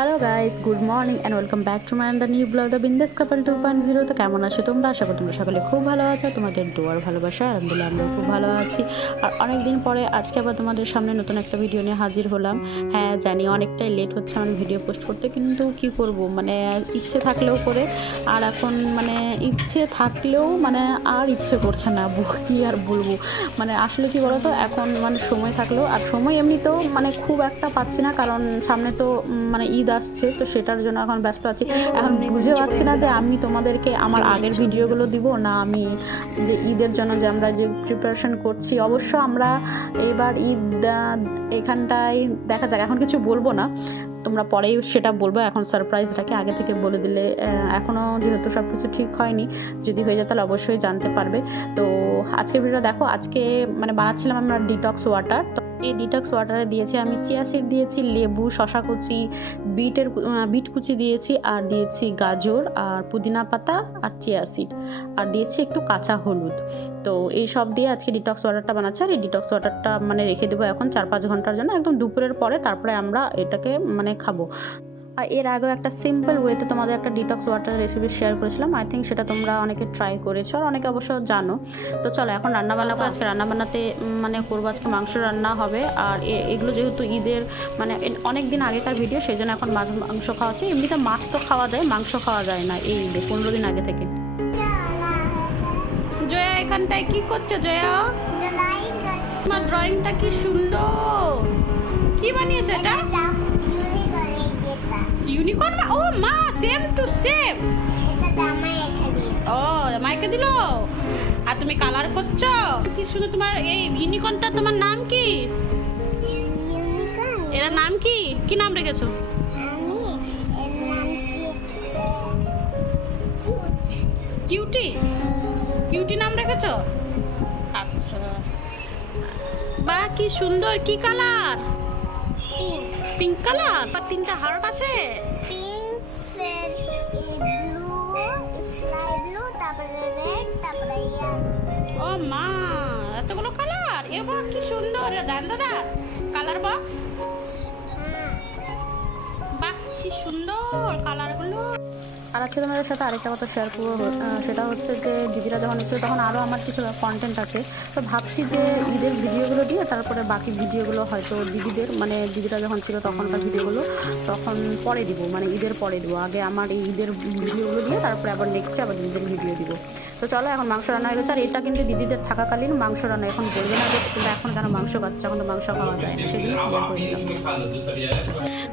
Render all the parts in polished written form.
Hello guys, good morning and welcome back to my the new blog the বিন্দাস কাপল 2.0। তো কেমন আছো তোমরা? আশা করি তোমরা সকলে খুব ভালো আছো। তোমাদের দোয়ার ভালোবাসা আলহামদুলিল্লাহ আমিও খুব ভালো আছি। আর অনেক দিন পরে আজকে আবার তোমাদের সামনে নতুন একটা ভিডিও নিয়ে হাজির হলাম। হ্যাঁ জানি অনেকটাই লেট হচ্ছে আমার ভিডিও পোস্ট করতে, কিন্তু কি করব, মানে ইচ্ছে থাকলেও করে আর এখন মানে ইচ্ছে থাকলেও মানে আর ইচ্ছে করছে না, কি আর বলবো। মানে আসলে কি বলতো, এখন মানে সময় থাকলেও আর সময় এমনিতেও মানে খুব একটা পাচ্ছি না, কারণ সামনে তো মানে ঈদ আসছে, তো সেটার জন্য এখন ব্যস্ত আছি। এখন বুঝে পাচ্ছি না যে আমি তোমাদেরকে আমার আগের ভিডিওগুলো দিব না, আমি যে ঈদের জন্য যে আমরা যে প্রিপারেশন করছি। অবশ্য আমরা এবার ঈদ এখানটায় দেখা যাক, এখন কিছু বলবো না, তোমরা পরেই সেটা বলবো। এখন সারপ্রাইজ রাখি, আগে থেকে বলে দিলে এখনও যেহেতু সব কিছু ঠিক হয়নি, যদি হয়ে যায় তাহলে অবশ্যই জানতে পারবে। তো আজকে ভিডিও দেখো, আজকে মানে বানাচ্ছিলাম আমরা ডিটক্স ওয়াটার। তো এই ডিটক্স ওয়াটারে দিয়েছি আমি চিয়া সিড দিয়েছি, লেবু, শশা কুচি, বিট কুচি দিয়েছি, আর দিয়েছি গাজর আর পুদিনা পাতা আর চিয়া সিড, আর দিয়েছি একটু কাঁচা হলুদ। তো এই সব দিয়ে আজকে ডিটক্স ওয়াটারটা বানাচ্ছি। আর এই ডিটক্স ওয়াটারটা মানে রেখে দেবো এখন 4-5 ঘন্টার জন্য, একদম দুপুরের পরে, তারপরে আমরা এটাকে মানে খাবো। আর এর আগেও একটা সিম্পল ওয়েতে তোমাদের একটা ডিটক্স ওয়াটার রেসিপি শেয়ার করেছিলাম, আই থিঙ্ক সেটা তোমরা অনেকে ট্রাই করেছো আর অনেকে অবশ্য জানো। তো চলো এখন রান্নাবান্না করো। আজকে রান্নাবান্নাতে মানে করবো, আজকে মাংস রান্না হবে। আর এগুলো যেহেতু ঈদের মানে অনেক দিন আগেকার ভিডিও, সেই জন্য এখন মাংস খাওয়া হচ্ছে। এমনিতে মাছ তো খাওয়া যায়, মাংস খাওয়া যায় না এই ঈদে, 15 দিন আগে থেকে। জয়া এখানটায় কি করছো জয়া? তোমার ড্রয়িংটা কি সুন্দর, কি বানিয়েছে এটা? ইউনিকর্ন। ও মা, সেম টু সেম। ও মাইকে দিল। আর তুমি কালার করছো কি সুন্দর। তোমার এই ইউনিকর্নটা তোমার নাম কি? এর নাম কি, কি নাম রেখেছো? কিউটি, কিউটি নাম রেখেছো? আচ্ছা, বাহ কি সুন্দর। কি কালার? Pink colour. আর 3টা হার্ট আছে। ও মা, এতগুলো কালার, এ বাহ কি সুন্দর। দেন দাদা কালার বক্স, বাহ কি সুন্দর কালারগুলো। আর আজকে তোমাদের সাথে আরেকটা কথা শেয়ার করবো, সেটা হচ্ছে যে দিদিরা যখন এসেছিল তখন আরও আমার কিছু কন্টেন্ট আছে, তো ভাবছি যে ঈদের ভিডিওগুলো দিয়ে তারপরে বাকি ভিডিওগুলো হয়তো দিদিদের মানে দিদিরা যখন ছিল তখনকার ভিডিওগুলো তখন পরে দিব, মানে ঈদের পরে দিব। আগে আমার এই ঈদের ভিডিওগুলো দিয়ে তারপরে আবার নেক্সটে আবার ঈদের ভিডিও দিব। তো চলো এখন মাংস রান্না হয়ে গেছে। আর এটা কিন্তু দিদিদের থাকাকালীন মাংস রান্না, এখন বলবে না যে তোমরা এখন কেন মাংস খাচ্ছ, এখন তো মাংস খাওয়া যায় না, সেই জন্য ক্লিয়ার করে দিলাম।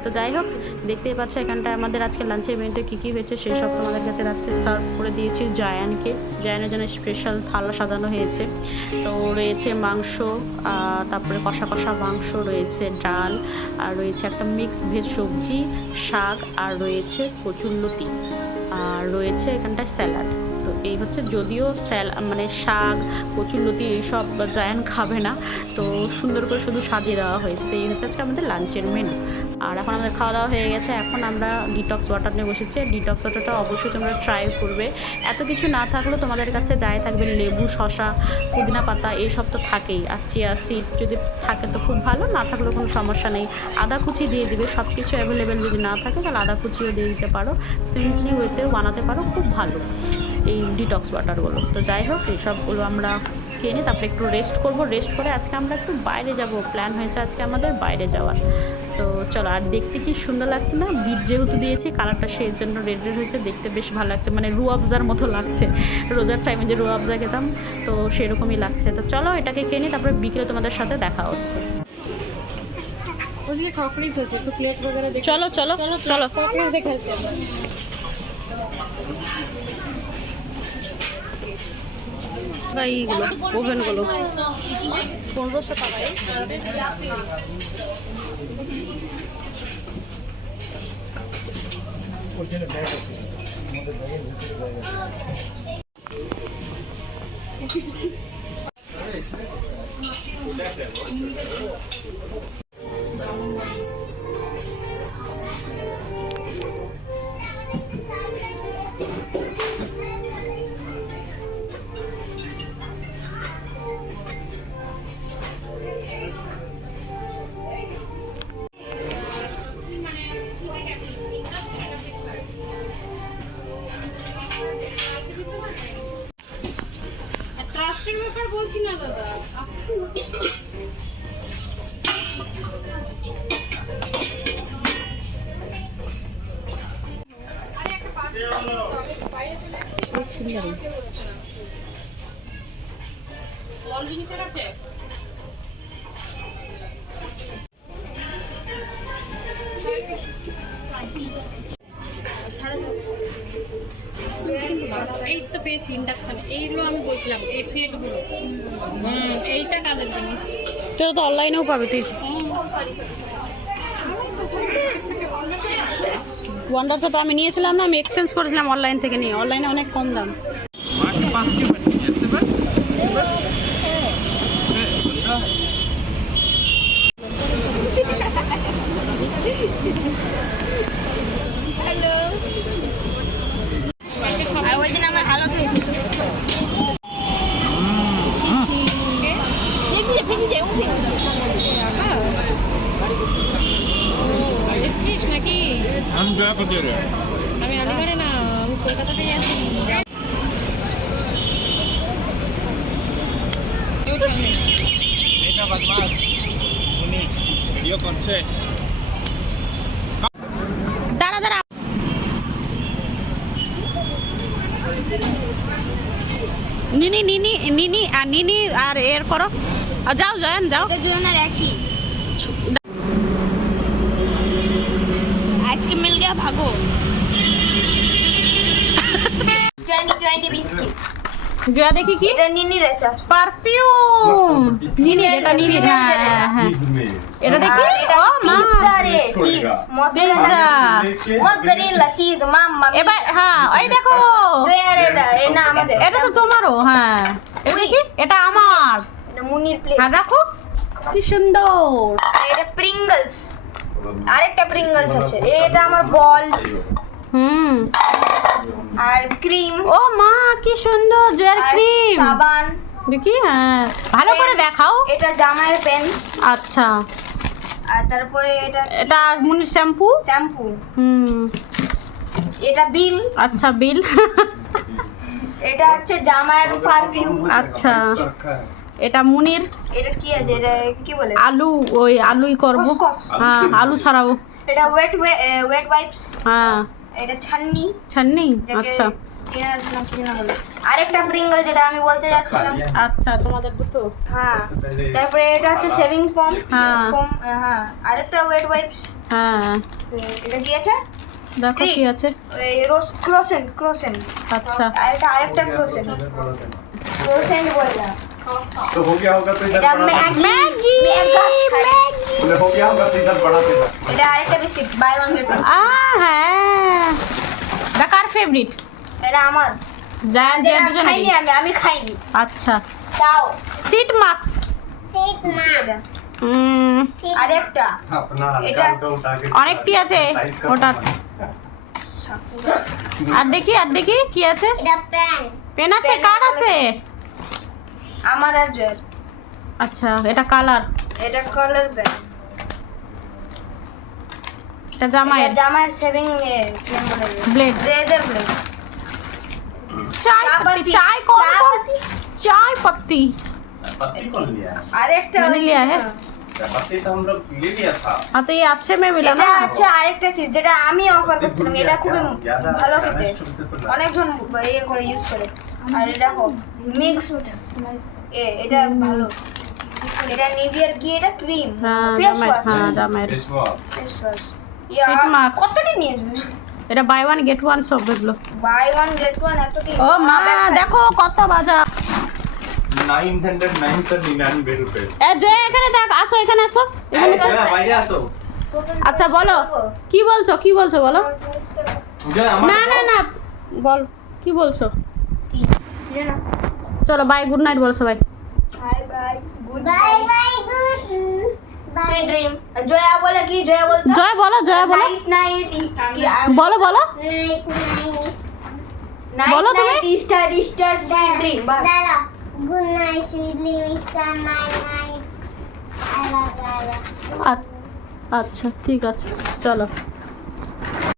তো যাই হোক, দেখতেই পাচ্ছ এখানটায় আমাদের আজকে লাঞ্চের মেনুতে কী কী হয়েছে সেই সব তোমাদের কাছে আজকে সার্ভ করে দিয়েছি জায়ানকে। জায়ানের জন্য স্পেশাল থালা সাজানো হয়েছে। তো রয়েছে মাংস, তারপরে কষা কষা মাংস, রয়েছে ডাল, আর রয়েছে একটা মিক্স ভেজ সবজি, শাক, আর রয়েছে কচুরলতি, আর রয়েছে এখানটায় স্যালাড। তো এই হচ্ছে, যদিও মানে শাক, কচুরলতি এইসব জায়ান খাবে না, তো সুন্দর করে শুধু সাজিয়ে দেওয়া হয়েছে। তো এই হচ্ছে আজকে আমাদের লাঞ্চের মেনু। আর এখন আমাদের খাওয়া দাওয়া হয়ে গেছে, এখন আমরা ডিটক্স ওয়াটার নিয়ে বসেছি। ডিটক্স ওয়াটারটা অবশ্যই তোমরা ট্রাই করবে। এত কিছু না থাকলেও তোমাদের কাছে যাই থাকবে, লেবু, শশা, পুদিনা পাতা এইসব তো থাকেই, আর চিয়া সিড যদি থাকে তো খুব ভালো, না থাকলেও কোনো সমস্যা নেই। আদা কুচি দিয়ে দিবে, সব কিছু অ্যাভেলেবেল যদি না থাকে তাহলে আদা কুচিও দিয়ে দিতে পারো, সিম্পলি ওয়েতেও বানাতে পারো, খুব ভালো এই ডিটক্স ওয়াটারগুলো। তো যাই হোক, এইসবগুলো আমরা খেয়ে নিই, তারপরে একটু রেস্ট করব। রেস্ট করে আজকে আমরা একটু বাইরে যাব, প্ল্যান হয়েছে আজকে আমাদের বাইরে যাওয়ার। তো চলো, আর দেখতে কি সুন্দর লাগছে না, বিট যেহেতু দিয়েছি কালারটা সেই জন্য রেড রেড হয়েছে, দেখতে বেশ ভালো লাগছে, মানে রু আফজার মতো লাগছে। রোজার টাইমে যে রু আফজা খেতাম, তো সেরকমই লাগছে। তো চলো এটাকে খেয়ে নিই, তারপরে বিকেলে তোমাদের সাথে দেখা হচ্ছে। চলো চলো চলো, এইগুলো ওভেনগুলো 1500 টাকায়। ট্রাস্টের ব্যাপার বলছি না দাদা। জিনিসের আছে এই তো পেয়েছি ইন্ডাকশন, এইগুলো আমি বলছিলাম এই সেটগুলো। এইটা কাদের জিনিস? তোরা তো অনলাইনেও পাবে তুই। ওয়ান্ডার সেট আমি নিয়েছিলাম না, আমি এক্সচেঞ্জ করেছিলাম অনলাইন থেকে নিয়ে। অনলাইনে অনেক কম দাম। আর ওই দিন আমার হালত হয়েছিল। এসছিস নাকি? আমি আলিগড়ে না, আমি কলকাতাতেই আছি। দাঁড়া দাঁড়া, নিনি নিনি নিনি আর নিনি আর এর করো। আর যাও জয়ন যাও। দুজনের একই। আজকে মিল গয়া ভাগো। 2020 বিস্কিট। জয়া দেখি কি? এটা নিনি রেসা। পারফিউম। নিনি এটা নিনি। হ্যাঁ হ্যাঁ, এটা দেখি। ও মা, পিজ্জা রে, চিজ, পিজ্জা। মজরেলা চিজ, মাম্মা। এবার হ্যাঁ, ওই দেখো। জয়া রে না আমাদের। এটা তো তোমারও। হ্যাঁ, এটা দেখি। এটা আমার। এটা মুনির প্লেট। আর রাখো, কি সুন্দর। এটা প্রিঙ্গলস। আরেকটা প্রিঙ্গলস আছে। এটা আমার বল। আর ক্রিম। ও মা, কি সুন্দর জয়ের আর ক্রিম। সাবান। দেখি। হ্যাঁ, ভালো করে দেখাও। এটা জামাইয়ের পেন। আচ্ছা, আর তারপরে এটা মুনির শ্যাম্পু। শ্যাম্পু। এটা বিল। আচ্ছা, বিল। এটা হচ্ছে জামাইয়ের পারফিউম। আচ্ছা, এটা মুনির। এটা কি আছে? এটা কি বলে? আলু, ওই আলুই করবো। খসখস। হ্যাঁ, আলু ছাড়াবো। এটা ওয়েট ওয়াইপস। হ্যাঁ, এটা ছান্নি। ছান্নি। যাকে আচ্ছা স্টিনার না কি না বলে। আরেকটা প্রিঙ্গল যেটা আমি বলতে যাচ্ছিলাম। আচ্ছা, তোমাদের দুটো। হ্যাঁ, তারপরে এটা হচ্ছে শেভিং ফোম। হ্যাঁ। হ্যাঁ, আরেকটা ওয়েট ওয়াইপস। হ্যাঁ, এটা কি আছে? দেখো কি আছে। এই রোজ ক্রোসেন্ট। আচ্ছা, আর এটা আরেকটা ক্রোসেন্ট বলে না। तो हो गया होगा तो इधर এটা बड़ा ম্যাগি। बोले हो गया होगा तो इधर बड़ा देना এটা আরেকটা biscuit buy one get one. হ্যাঁ, এটা কার ফেভারিট? এটা আমার। জায়ান এটা দুজনে। খাইনি আমি খাইনি। আচ্ছা, দাও। Seat marks. এটা আরেকটা। अपना এটা- हल्का उठा के অনেকটি আছে ওটা। আর দেখি কি আছে। এটা পেন। পেন আছে, কার আছে? আমার আর জয়ের। আচ্ছা, এটা কালার। এটা কালার পেন। এটা জামাইয়ের। এটা জামার শেভিং কি বলে? ব্লেড। রেজার ব্লেড। চাই পাত্তি। চাই কম কম। চাই পাত্তি। पत्ती कौन लिया আরেকটা मैंने लिया है। पत्ती तो हम लोग ले लिया था আর তো এই আছে মে মিলা এটা না। হচ্ছে আরেকটা চিজ যেটা আমি অফার করছিলাম। এটা খুবই ভালো খেতে। অনেকজন ইয়ে করে ইউজ করে। আর এটা দেখো মিক্সড। এটা ভালো। এটা নিভিয়ার কি? এটা ক্রিম। হ্যাঁ, ফেস জামাইয়ের। ওয়াশ। হ্যাঁ, জামাইয়ের। Face wash face wash. Sheet marks। কতটা নিয়েছে? এটা বাই ওয়ান গেট ওয়ান সব এগুলো। বাই ওয়ান গেট ওয়ান এত কি? ও মা, দেখো কত বাজা। 999 रुपए এ জয়, এখানে দেখ, আসো এখানে আসো। এখানে আসো। भाई आसो আচ্ছা বলো, কি বলছো বলো। जो না না না, বল কি বলছো। কি জানো? চলো বাই, গুড নাইট বলো সবাই। Bye bye good bye bye good sweet dream. Joya বলে কি? জয়া বলতো জয় বলো, জয় বলো। নাইট বলো বলো বলো তুমি। Night star sweet dream. বাস Dada, good night, sweet dream, Mr. Night Night. I love you. আচ্ছা ঠিক আছে, চলো।